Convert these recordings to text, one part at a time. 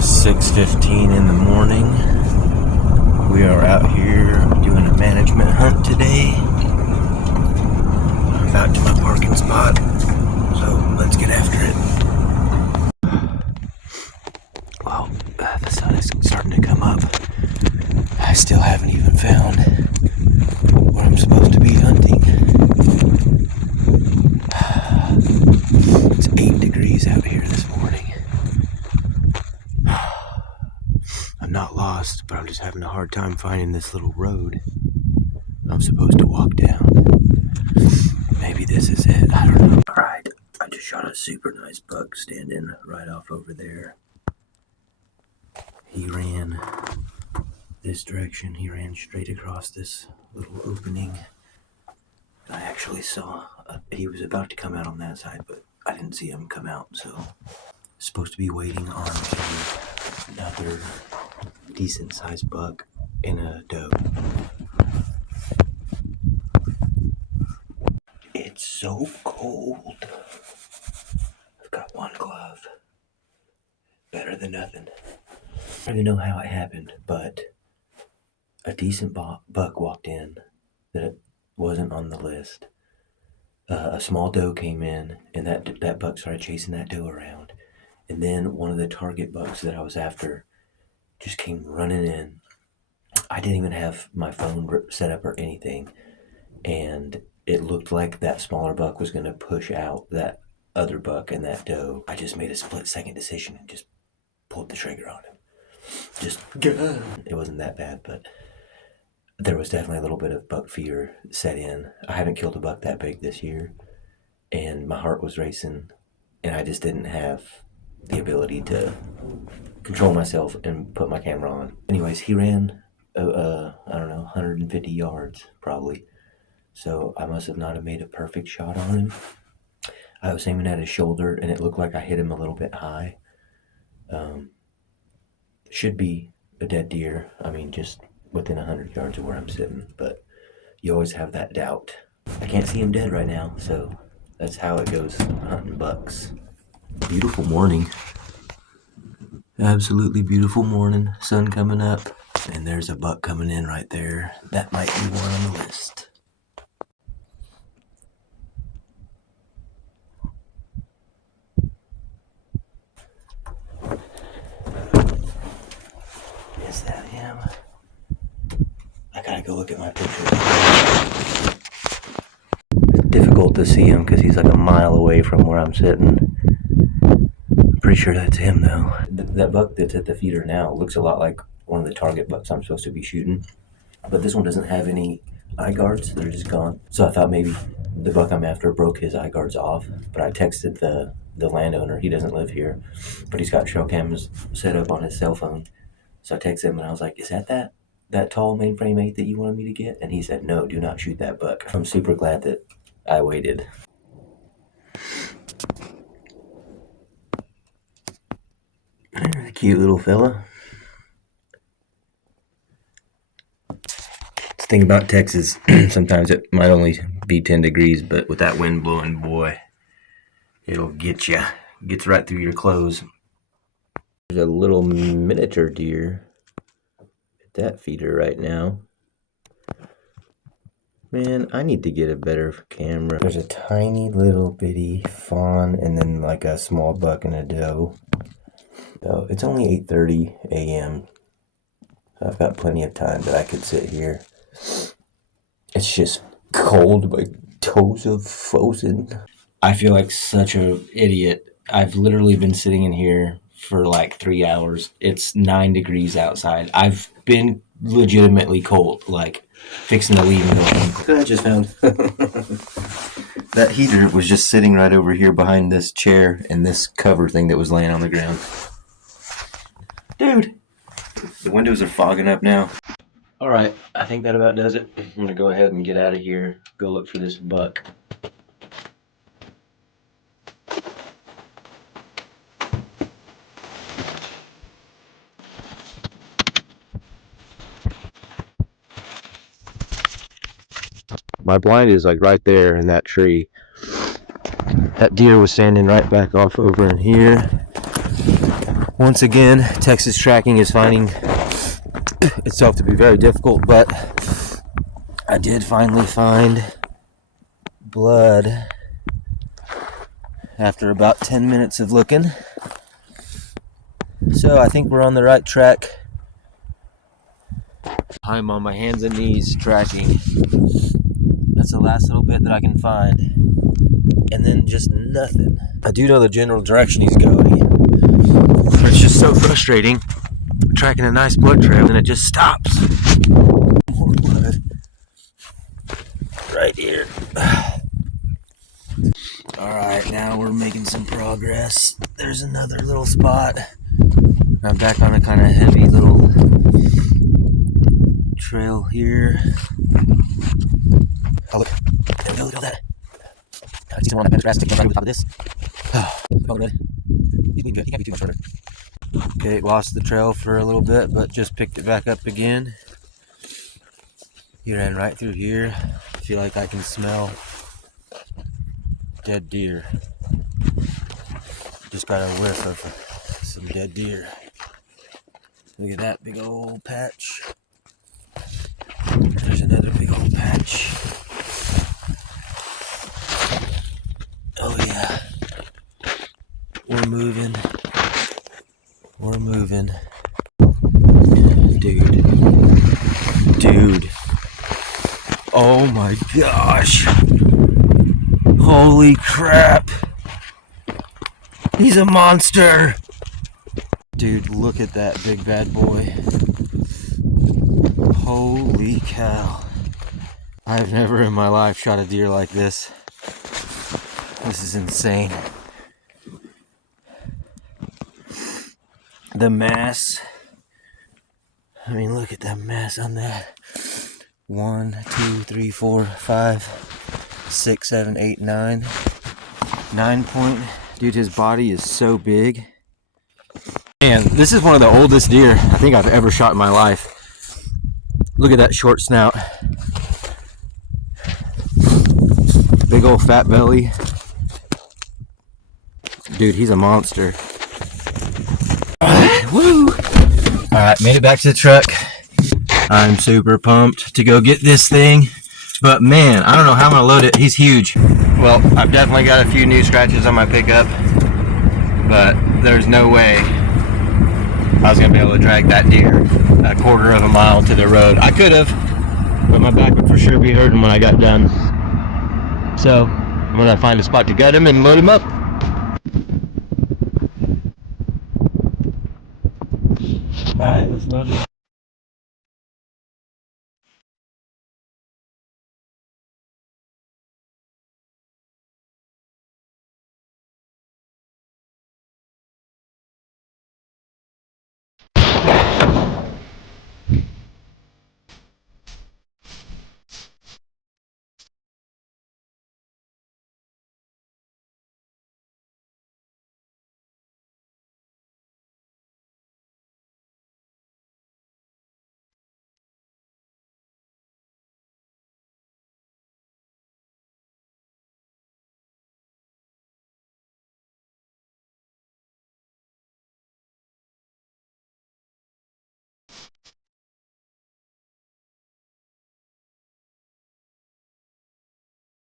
is 6:15 in the morning. We are out here doing a management hunt today. I'm about to my parking spot, so let's get after it. Well, the sun is starting to come up. I still haven't even found what I'm supposed to be hunting. It's 8 degrees out here this morning. I'm not lost, but I'm just having a hard time finding this little road I'm supposed to walk down. Maybe this is it. I don't know. Alright, I just shot a super nice buck standing right off over there. He ran this direction. He ran straight across this little opening. I actually saw he was about to come out on that side, but I didn't see him come out, so I'm supposed to be waiting on another decent sized buck and a doe. It's so cold. I've got one glove. Better than nothing. I don't even know how it happened, but a decent buck walked in that wasn't on the list. A small doe came in, and that buck started chasing that doe around. And then one of the target bucks that I was after just came running in. I didn't even have my phone set up or anything, and it looked like that smaller buck was going to push out that other buck and that doe. I just made a split-second decision and just pulled the trigger on him. It wasn't that bad, but there was definitely a little bit of buck fear set in. I haven't killed a buck that big this year, and my heart was racing, and I just didn't have the ability to control myself and put my camera on. Anyways, he ran, I don't know, 150 yards probably. So I must have not have made a perfect shot on him. I was aiming at his shoulder, and it looked like I hit him a little bit high. Should be a dead deer. I mean, just within 100 yards of where I'm sitting, but you always have that doubt. I can't see him dead right now, so that's how it goes hunting bucks. Beautiful morning. Absolutely beautiful morning. Sun coming up, and there's a buck coming in right there. That might be one on the list. Is that him? I gotta go look at my picture. It's difficult to see him because he's like a mile away from where I'm sitting. I'm pretty sure that's him though. That buck that's at the feeder now looks a lot like one of the target bucks I'm supposed to be shooting. But this one doesn't have any eye guards. They're just gone. So I thought maybe the buck I'm after broke his eye guards off. But I texted the landowner. He doesn't live here, but he's got trail cameras set up on his cell phone. So I texted him and I was like, is that tall mainframe 8 that you wanted me to get? And he said, no, do not shoot that buck. I'm super glad that I waited. There's a cute little fella. The thing about Texas, sometimes it might only be 10 degrees, but with that wind blowing, boy, it'll get you. Gets right through your clothes. There's a little miniature deer at that feeder right now. Man, I need to get a better camera. There's a tiny little bitty fawn and then like a small buck and a doe. So it's only 8:30 a.m. So I've got plenty of time that I could sit here. It's just cold. My toes are frozen. I feel like such an idiot. I've literally been sitting in here for like 3 hours. It's 9 degrees outside. I've been legitimately cold, like fixing to leave and going. Look what I just found. That heater was just sitting right over here behind this chair and this cover thing that was laying on the ground. Dude, the windows are fogging up now. All right, I think that about does it. I'm gonna go ahead and get out of here, go look for this buck. My blind is like right there in that tree. That deer was standing right back off over in here. Once again, Texas tracking is finding itself to be very difficult, but I did finally find blood after about 10 minutes of looking. So I think we're on the right track. I'm on my hands and knees tracking. That's the last little bit that I can find. And then just nothing. I do know the general direction he's going. It's just so frustrating. Tracking a nice blood trail and it just stops. More blood. Right here. Alright, now we're making some progress. There's another little spot. I'm back on a kind of heavy little trail here. Oh, look. There we go, look at all that. I see someone on that grass sticking right over the top of this. Oh, good. He's doing good. He can't be too much further. Okay, lost the trail for a little bit, but just picked it back up again. He ran right through here. I feel like I can smell dead deer. Just got a whiff of some dead deer. Look at that big old patch. There's another big old patch. Oh yeah. We're moving. We're moving. Dude. Oh my gosh. Holy crap. He's a monster. Dude, look at that big bad boy. Holy cow. I've never in my life shot a deer like this. This is insane. The mass. I mean, look at that mass on that. 1, 2, 3, 4, 5, 6, 7, 8, 9. 9 point. Dude, his body is so big. And this is one of the oldest deer I think I've ever shot in my life. Look at that short snout. Big old fat belly. Dude, he's a monster. Woo! Alright, made it back to the truck. I'm super pumped to go get this thing. But man, I don't know how I'm gonna load it. He's huge. Well, I've definitely got a few new scratches on my pickup, but there's no way I was gonna be able to drag that deer a quarter of a mile to the road. I could have, but my back would for sure be hurting when I got done. So I'm gonna find a spot to gut him and load him up. Alright, let's load it.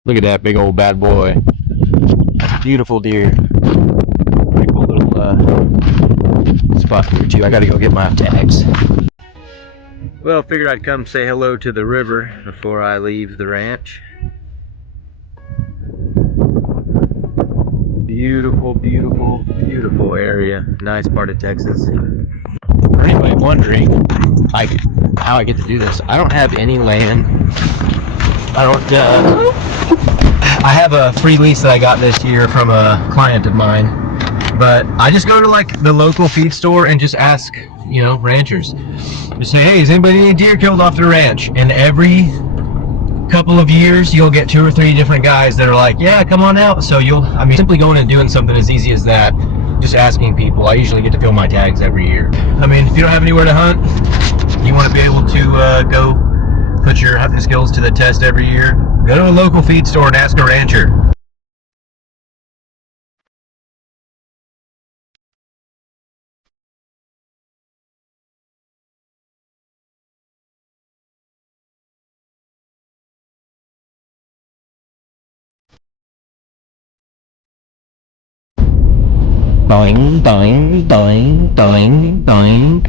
Look at that big old bad boy. Beautiful deer. Pretty cool little spot here too. I gotta go get my tags. Well, figured I'd come say hello to the river before I leave the ranch. Beautiful, beautiful, beautiful area. Nice part of Texas. For anybody wondering like how I get to do this, I don't have any land. I have a free lease that I got this year from a client of mine, but I just go to like the local feed store and just ask, you know, ranchers. Just say, hey, has anybody any deer killed off their ranch? And every couple of years you'll get 2 or 3 different guys that are like, yeah, come on out. So simply going and doing something as easy as that, just asking people. I usually get to fill my tags every year. I mean, if you don't have anywhere to hunt, you want to be able to go put your hunting skills to the test every year, go to a local feed store and ask a rancher. Doing, doing, doing, doing, doing.